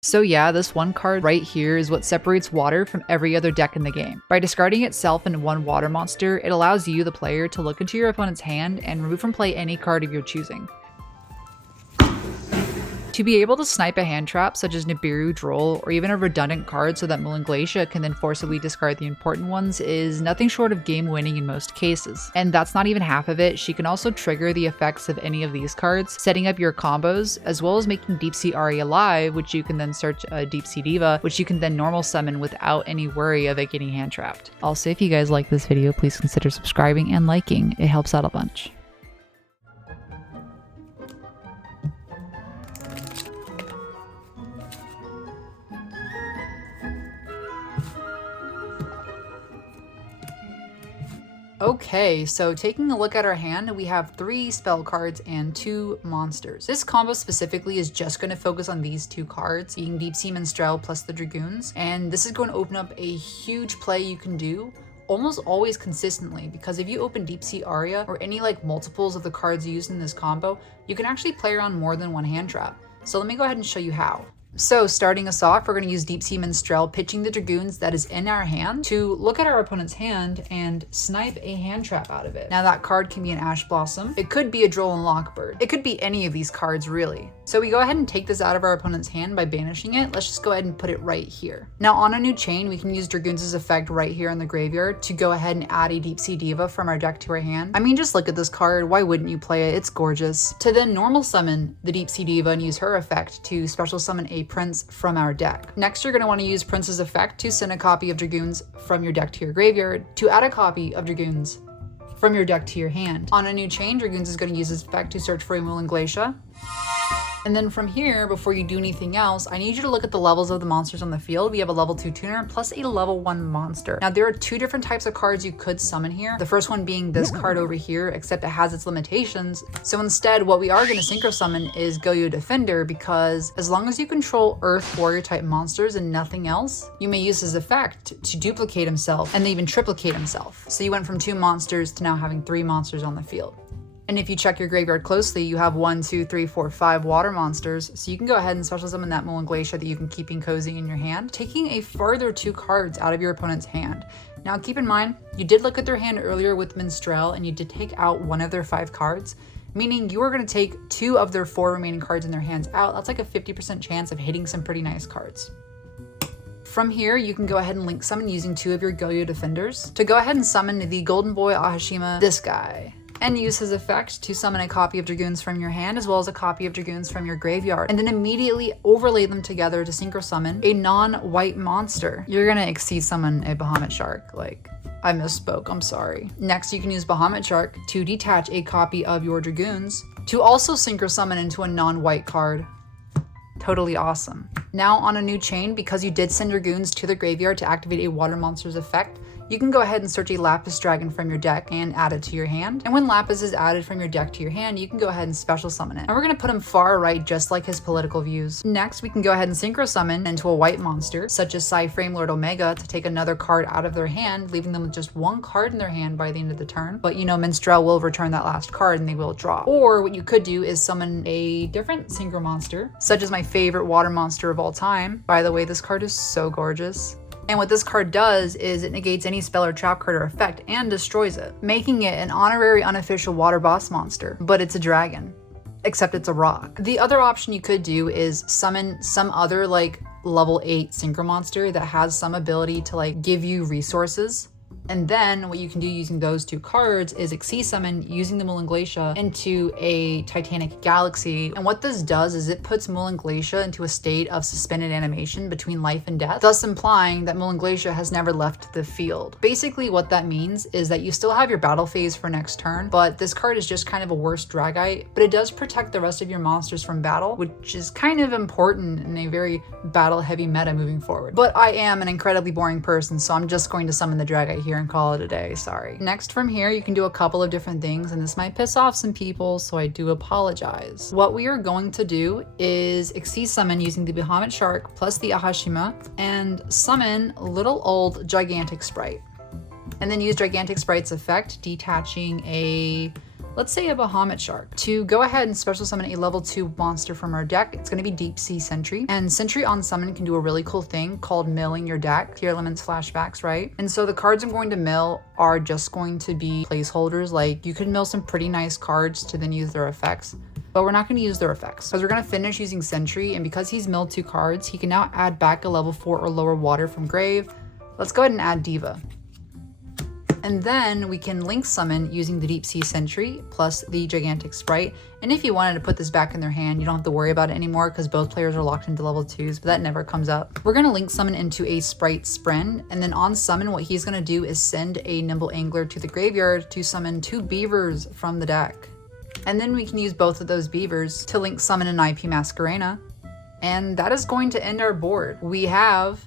So yeah, this one card right here is what separates water from every other deck in the game. By discarding itself into one water monster, it allows you, the player, to look into your opponent's hand and remove from play any card of your choosing. To be able to snipe a hand trap such as Nibiru, Droll, or even a redundant card so that Glacier can then forcibly discard the important ones is nothing short of game winning in most cases. And that's not even half of it, she can also trigger the effects of any of these cards, setting up your combos, as well as making Deep Sea Aria live, which you can then search a Deep Sea Diva, which you can then normal summon without any worry of it getting hand trapped. Also, if you guys like this video, please consider subscribing and liking, it helps out a bunch. Okay, so taking a look at our hand, we have 3 spell cards and 2 monsters. This combo specifically is just going to focus on these 2 cards, being Deep Sea Minstrel plus the Dragoons, and this is going to open up a huge play you can do almost always consistently, because if you open Deep Sea Aria or any like multiples of the cards used in this combo, you can actually play around more than one hand trap. So let me go ahead and show you how. So starting us off, we're going to use Deep Sea Minstrel, pitching the Dragoons that is in our hand to look at our opponent's hand and snipe a hand trap out of it. Now that card can be an Ash Blossom, it could be a Droll and Lockbird, it could be any of these cards really. So we go ahead and take this out of our opponent's hand by banishing it. Let's just go ahead and put it right here. Now on a new chain, we can use Dragoons' effect right here in the graveyard to go ahead and add a Deep Sea Diva from our deck to our hand. I mean, just look at this card, why wouldn't you play it? It's gorgeous. To then normal summon the Deep Sea Diva and use her effect to special summon a Prince from our deck. Next, you're going to want to use Prince's effect to send a copy of Dragoons from your deck to your graveyard to add a copy of Dragoons from your deck to your hand. On a new chain, Dragoons is going to use this effect to search for a Glacier. And then from here, before you do anything else, I need you to look at the levels of the monsters on the field. We have a level 2 tuner plus a level 1 monster. Now there are 2 different types of cards you could summon here. The first one being this card over here, except it has its limitations. So instead, what we are going to synchro summon is Yugioh Defender, because as long as you control Earth Warrior type monsters and nothing else, you may use his effect to duplicate himself and even triplicate himself. So you went from 2 monsters to now having 3 monsters on the field. And if you check your graveyard closely, you have 1, 2, 3, 4, 5 water monsters. So you can go ahead and special summon that Glacier that you've been keeping cozy in your hand, taking a further 2 cards out of your opponent's hand. Now keep in mind, you did look at their hand earlier with Minstrel and you did take out 1 of their 5 cards, meaning you are going to take 2 of their 4 remaining cards in their hands out. That's like a 50% chance of hitting some pretty nice cards. From here, you can go ahead and link summon using 2 of your Yugioh Defenders to go ahead and summon the Golden Boy Ahashima, this guy, and use his effect to summon a copy of Dragoons from your hand as well as a copy of Dragoons from your graveyard, and then immediately overlay them together to synchro summon a non-white monster. You're gonna exceed summon a Bahamut Shark, like, I misspoke, I'm sorry. Next, you can use Bahamut Shark to detach a copy of your Dragoons to also synchro summon into a non-white card. Totally awesome. Now on a new chain, because you did send Dragoons to the graveyard to activate a water monster's effect, you can go ahead and search a Lapis Dragon from your deck and add it to your hand. And when Lapis is added from your deck to your hand, you can go ahead and special summon it. And we're going to put him far right, just like his political views. Next, we can go ahead and synchro summon into a white monster, such as Frame Lord Omega, to take another card out of their hand, leaving them with just 1 card in their hand by the end of the turn. But you know, Minstrel will return that last card and they will draw. Or what you could do is summon a different synchro monster, such as my favorite water monster of all time. By the way, this card is so gorgeous. And what this card does is it negates any spell or trap card or effect and destroys it, making it an honorary unofficial water boss monster, but it's a dragon, except it's a rock. The other option you could do is summon some other like level 8 synchro monster that has some ability to like give you resources. And then what you can do using those 2 cards is Xyz summon using the Glacier into a Titanic Galaxy. And what this does is it puts Glacier into a state of suspended animation between life and death, thus implying that Glacier has never left the field. Basically what that means is that you still have your battle phase for next turn, but this card is just kind of a worse Dragite, but it does protect the rest of your monsters from battle, which is kind of important in a very battle heavy meta moving forward. But I am an incredibly boring person, so I'm just going to summon the Dragite here and call it a day, sorry. Next, from here, you can do a couple of different things, and this might piss off some people, so I do apologize. What we are going to do is Xyz summon using the Bahamut Shark plus the Ahashima, and summon little old Gigantic Sprite. And then use Gigantic Sprite's effect, detaching a let's say a Bahamut Shark. To go ahead and special summon a level 2 monster from our deck, it's going to be Deep Sea Sentry. And Sentry on summon can do a really cool thing called milling your deck. Tier Elements flashbacks, right? And so the cards I'm going to mill are just going to be placeholders. Like, you could mill some pretty nice cards to then use their effects, but we're not going to use their effects because we're going to finish using Sentry. And because he's milled 2 cards, he can now add back a level 4 or lower water from grave. Let's go ahead and add Diva. And then we can link summon using the Deep Sea Sentry plus the Gigantic Sprite. And if you wanted to put this back in their hand, you don't have to worry about it anymore because both players are locked into level 2s, but that never comes up. We're going to link summon into a Sprite Spren, and then on summon, what he's going to do is send a Nimble Angler to the graveyard to summon 2 beavers from the deck. And then we can use both of those beavers to link summon an IP Masquerena. And that is going to end our board. We have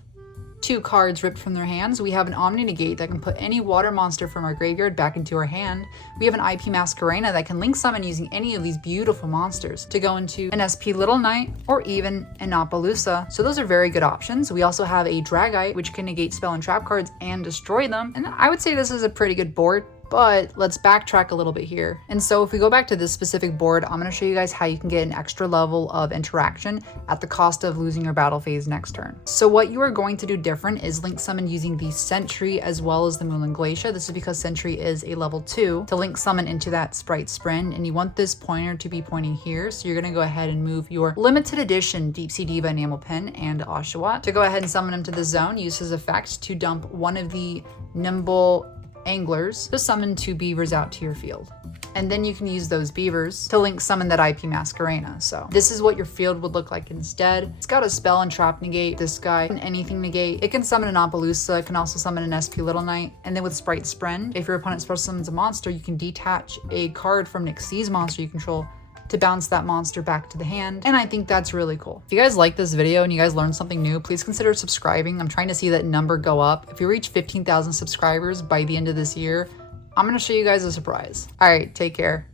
2 cards ripped from their hands. We have an Omni Negate that can put any water monster from our graveyard back into our hand. We have an IP Masquerena that can link summon using any of these beautiful monsters to go into an SP Little Knight or even an Appaloosa. So those are very good options. We also have a Dragite, which can negate spell and trap cards and destroy them. And I would say this is a pretty good board. But let's backtrack a little bit here. And so if we go back to this specific board, I'm going to show you guys how you can get an extra level of interaction at the cost of losing your battle phase next turn. So what you are going to do different is link summon using the Sentry as well as the Moonland Glacier. This is because Sentry is a level 2 to link summon into that Sprite Spren, and you want this pointer to be pointing here. So you're going to go ahead and move your limited edition Deep Sea Diva Enamel Pen and Oshawott to go ahead and summon him to the zone. Use his effect to dump one of the Nimble Anglers to summon 2 beavers out to your field. And then you can use those beavers to link summon that IP Masquerena. So this is what your field would look like instead. It's got a spell and trap negate. This guy can anything negate. It can summon an Appaloosa. It can also summon an SP Little Knight. And then with Sprite Spren, if your opponent special summons a monster, you can detach a card from Nick C's monster you control to bounce that monster back to the hand. And I think that's really cool. If you guys like this video and you guys learned something new, please consider subscribing. I'm trying to see that number go up. If we reach 15,000 subscribers by the end of this year, I'm going to show you guys a surprise. All right, take care.